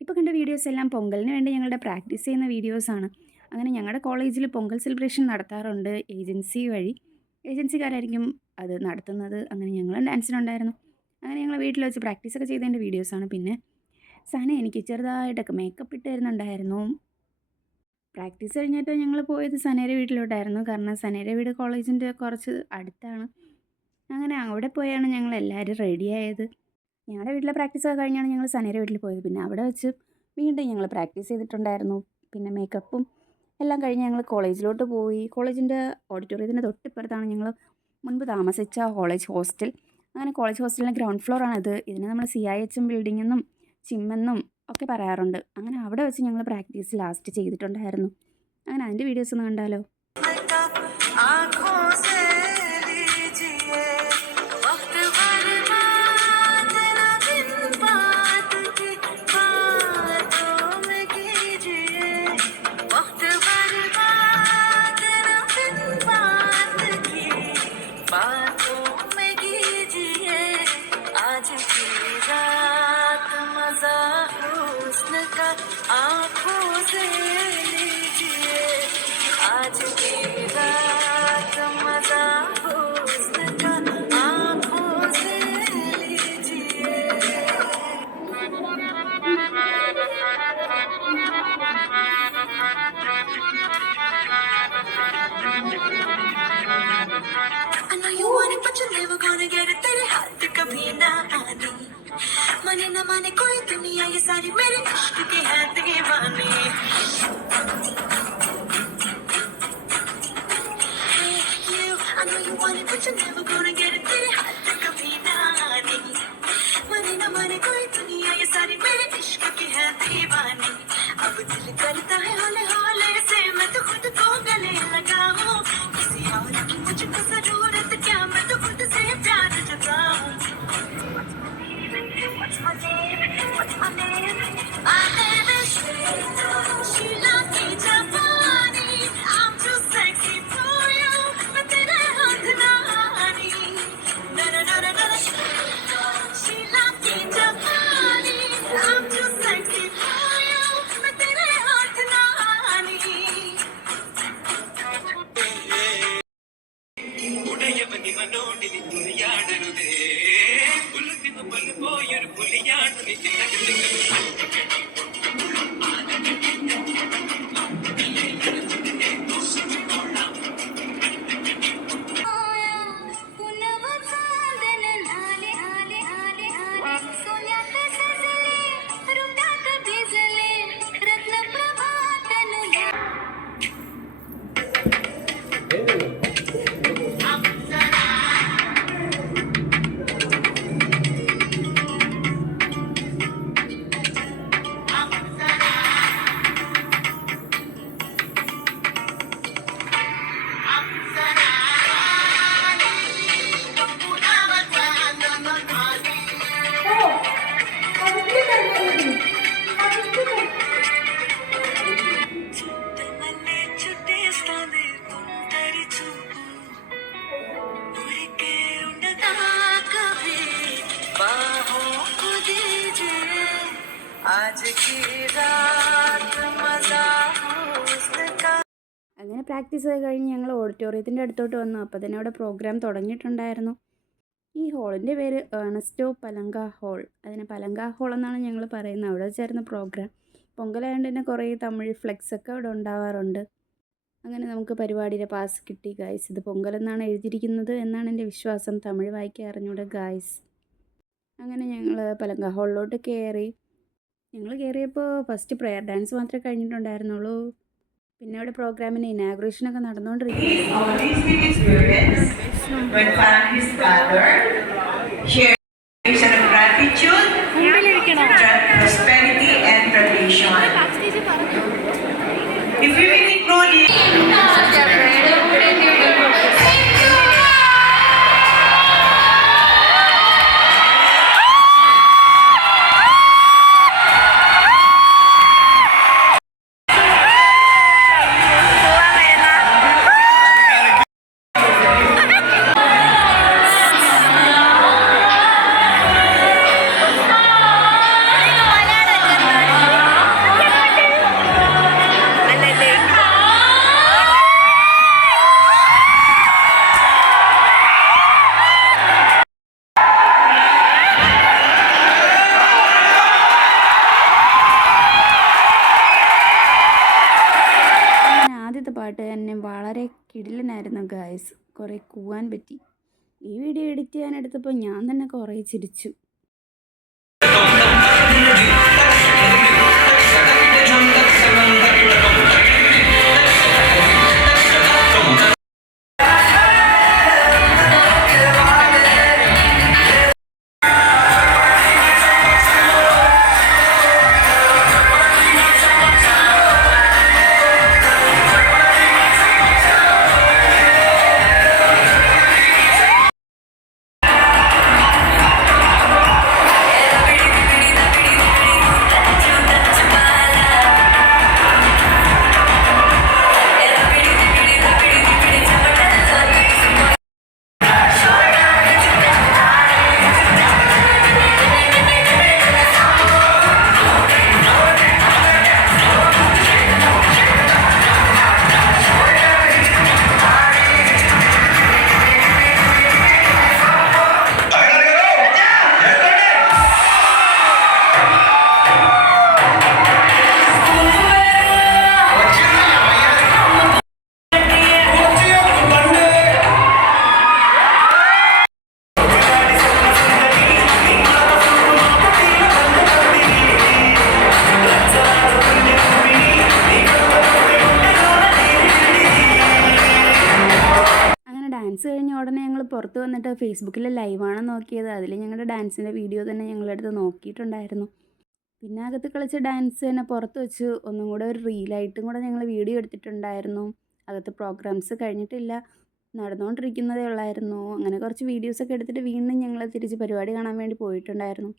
ഇപ്പോൾ കണ്ട വീഡിയോസ് എല്ലാം പൊങ്കലിന് വേണ്ടി ഞങ്ങളുടെ പ്രാക്ടീസ് ചെയ്യുന്ന വീഡിയോസാണ്. അങ്ങനെ ഞങ്ങളുടെ കോളേജിൽ പൊങ്കൽ സെലിബ്രേഷൻ നടത്താറുണ്ട് ഏജൻസി വഴി. ഏജൻസിക്കാരായിരിക്കും അത് നടത്തുന്നത്. അങ്ങനെ ഞങ്ങളും ഡാൻസിനുണ്ടായിരുന്നു. അങ്ങനെ ഞങ്ങൾ വീട്ടിൽ വെച്ച് പ്രാക്ടീസൊക്കെ ചെയ്തതിൻ്റെ വീഡിയോസാണ്. പിന്നെ സന എനിക്ക് ചെറുതായിട്ടൊക്കെ മേക്കപ്പ് ഇട്ട് തരുന്നുണ്ടായിരുന്നു. പ്രാക്ടീസ് കഴിഞ്ഞിട്ട് ഞങ്ങൾ പോയത് സനയുടെ വീട്ടിലോട്ടായിരുന്നു. കാരണം സനയുടെ വീട് കോളേജിൻ്റെ കുറച്ച് അടുത്താണ്. അങ്ങനെ അവിടെ പോയാണ് ഞങ്ങൾ എല്ലാവരും റെഡിയായത്. ഞങ്ങളുടെ വീട്ടിലെ പ്രാക്ടീസൊക്കെ കഴിഞ്ഞാണ് ഞങ്ങൾ സനയുടെ വീട്ടിൽ പോയത്. പിന്നെ അവിടെ വെച്ച് വീണ്ടും ഞങ്ങൾ പ്രാക്ടീസ് ചെയ്തിട്ടുണ്ടായിരുന്നു. പിന്നെ മേക്കപ്പും എല്ലാം കഴിഞ്ഞ് ഞങ്ങൾ കോളേജിലോട്ട് പോയി. കോളേജിൻ്റെ ഓഡിറ്റോറിയത്തിൻ്റെ തൊട്ടിപ്പുറത്താണ് ഞങ്ങൾ മുൻപ് താമസിച്ച കോളേജ് ഹോസ്റ്റൽ. അങ്ങനെ കോളേജ് ഹോസ്റ്റലിൻ്റെ ഗ്രൗണ്ട് ഫ്ലോറാണിത്. ഇതിനെ നമ്മൾ CIHM ബിൽഡിംഗ് എന്നും ചിമ്മെന്നും ഒക്കെ പറയാറുണ്ട്. അങ്ങനെ അവിടെ വെച്ച് ഞങ്ങൾ പ്രാക്ടീസ് ലാസ്റ്റ് ചെയ്തിട്ടുണ്ടായിരുന്നു. അങ്ങനെ അതിൻ്റെ വീഡിയോസ് ഒന്ന് കണ്ടാലോ. मने न माने कोई दुनिया ये सारी मेरे इश्क की है दीवानी I know you want it but you're never gonna get it तेरे हाथ कभी ना आने मने न माने कोई दुनिया ये सारी मेरे इश्क की है दीवानी अब दिल करता है हौले हौले से मैं तो खुद को गले लगाऊं किसी और की मुझको जरूरत क्या मैं तो खुद से प्यार जताऊं What's my name? My name is Sheila Kijapani. I'm too sexy for you, but then I hunt Nani. Na na na na na. Sheila Kijapani. I'm too sexy for you, but then I hunt Nani. ഉടയവനി മനോടിനി തുറിയാടരുതേ പുലുത്തിനു പല പോയൊരു പുലിയാടു അങ്ങനെ practice ചെയ്ത് കഴിഞ്ഞ് ഞങ്ങൾ ഓഡിറ്റോറിയത്തിൻ്റെ അടുത്തോട്ട് വന്നു. അപ്പോൾ തന്നെ അവിടെ പ്രോഗ്രാം തുടങ്ങിയിട്ടുണ്ടായിരുന്നു. ഈ ഹോളിൻ്റെ പേര് ഏണസ്റ്റോ പലങ്ക ഹോൾ. അതിന് പലങ്ക ഹോൾ എന്നാണ് ഞങ്ങൾ പറയുന്നത്. അവിടെ വെച്ചായിരുന്നു പ്രോഗ്രാം. പൊങ്കലായതുകൊണ്ട് തന്നെ കുറേ തമിഴ് ഫ്ലെക്സൊക്കെ അവിടെ ഉണ്ടാവാറുണ്ട്. അങ്ങനെ നമുക്ക് പരിപാടിയുടെ പാസ് കിട്ടി ഗായ്സ്. ഇത് പൊങ്കലെന്നാണ് എഴുതിയിരിക്കുന്നത് എന്നാണ് എൻ്റെ വിശ്വാസം. തമിഴ് വായിക്കാൻ അറിഞ്ഞൂടെ ഗായ്സ്. അങ്ങനെ ഞങ്ങൾ പലങ്ക ഹോളിലോട്ട് കയറി. ഞങ്ങൾ കയറിയപ്പോൾ ഫസ്റ്റ് പ്രെയർ ഡാൻസ് മാത്രമേ കഴിഞ്ഞിട്ടുണ്ടായിരുന്നുള്ളൂ. പിന്നെ അവിടെ പ്രോഗ്രാമിന് ഇനാഗുറേഷനൊക്കെ നടന്നുകൊണ്ടിരിക്കുന്നു. കിടിലനായിരുന്നു ഗായ്സ്. കുറേ കൂവാൻ പറ്റി. ഈ വീഡിയോ എഡിറ്റ് ചെയ്യാനെടുത്തപ്പോൾ ഞാൻ തന്നെ കുറേ ചിരിച്ചു. ഡാൻസ് കഴിഞ്ഞ ഉടനെ ഞങ്ങൾ പുറത്ത് വന്നിട്ട് ഫേസ്ബുക്കിൽ ലൈവാണ് നോക്കിയത്. അതിൽ ഞങ്ങളുടെ ഡാൻസിൻ്റെ വീഡിയോ തന്നെ ഞങ്ങളെടുത്ത് നോക്കിയിട്ടുണ്ടായിരുന്നു. പിന്നെ അകത്ത് കളിച്ച ഡാൻസ് തന്നെ പുറത്ത് വെച്ച് ഒന്നും കൂടെ ഒരു റീലായിട്ടും കൂടെ ഞങ്ങൾ വീഡിയോ എടുത്തിട്ടുണ്ടായിരുന്നു. അകത്ത് പ്രോഗ്രാംസ് കഴിഞ്ഞിട്ടില്ല, നടന്നുകൊണ്ടിരിക്കുന്നതേ ഉള്ളായിരുന്നു. അങ്ങനെ കുറച്ച് വീഡിയോസൊക്കെ എടുത്തിട്ട് വീണ്ടും ഞങ്ങൾ തിരിച്ച് പരിപാടി കാണാൻ വേണ്ടി പോയിട്ടുണ്ടായിരുന്നു.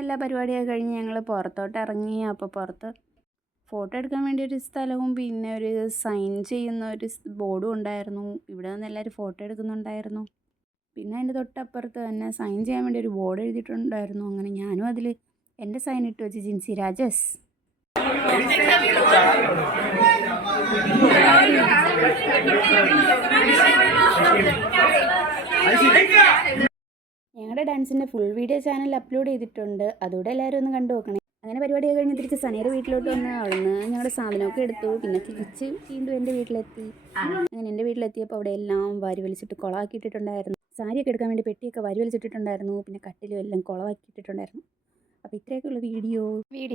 എല്ലാ പരിപാടിയൊക്കെ കഴിഞ്ഞ് ഞങ്ങൾ പുറത്തോട്ട് ഇറങ്ങി. അപ്പോൾ പുറത്ത് ഫോട്ടോ എടുക്കാൻ വേണ്ടി ഒരു സ്ഥലവും പിന്നെ ഒരു സൈൻ ചെയ്യുന്ന ഒരു ബോർഡും ഉണ്ടായിരുന്നു. ഇവിടെ നിന്ന് എല്ലാവരും ഫോട്ടോ എടുക്കുന്നുണ്ടായിരുന്നു. പിന്നെ അതിൻ്റെ തൊട്ടപ്പുറത്ത് തന്നെ സൈൻ ചെയ്യാൻ വേണ്ടി ഒരു ബോർഡ് എഴുതിയിട്ടുണ്ടായിരുന്നു. അങ്ങനെ ഞാനും അതിൽ എൻ്റെ സൈൻ ഇട്ട് വെച്ച് ജിൻസി രാജസ്. ഞങ്ങളുടെ ഡാൻസിൻ്റെ ഫുൾ വീഡിയോ ചാനൽ അപ്ലോഡ് ചെയ്തിട്ടുണ്ട്, അതുകൂടെ എല്ലാവരും ഒന്ന് കണ്ടു നോക്കണേ. അങ്ങനെ പരിപാടിയൊക്കെ കഴിഞ്ഞ് തിരിച്ച് സനീയുടെ വീട്ടിലോട്ട് വന്ന് അവിടുന്ന് ഞങ്ങളുടെ സാധനമൊക്കെ എടുത്തു. പിന്നെ തിരിച്ച് വീണ്ടും എൻ്റെ വീട്ടിലെത്തി. അങ്ങനെ എൻ്റെ വീട്ടിലെത്തിയപ്പോൾ അവിടെ എല്ലാം വാരി വലിച്ചിട്ട് കുളമാക്കിയിട്ടിട്ടുണ്ടായിരുന്നു. സാരിയൊക്കെ എടുക്കാൻ വേണ്ടി പെട്ടിയൊക്കെ വാരി വലിച്ചിട്ടിട്ടുണ്ടായിരുന്നു. പിന്നെ കട്ടിലും എല്ലാം കുളമാക്കിയിട്ടിട്ടുണ്ടായിരുന്നു. അപ്പോൾ ഇത്രയൊക്കെയുള്ള വീഡിയോ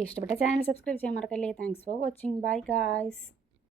ഇഷ്ടപ്പെട്ട ചാനൽ സബ്സ്ക്രൈബ് ചെയ്യാൻ മറക്കല്ലേ. Thanks for watching. Bye guys.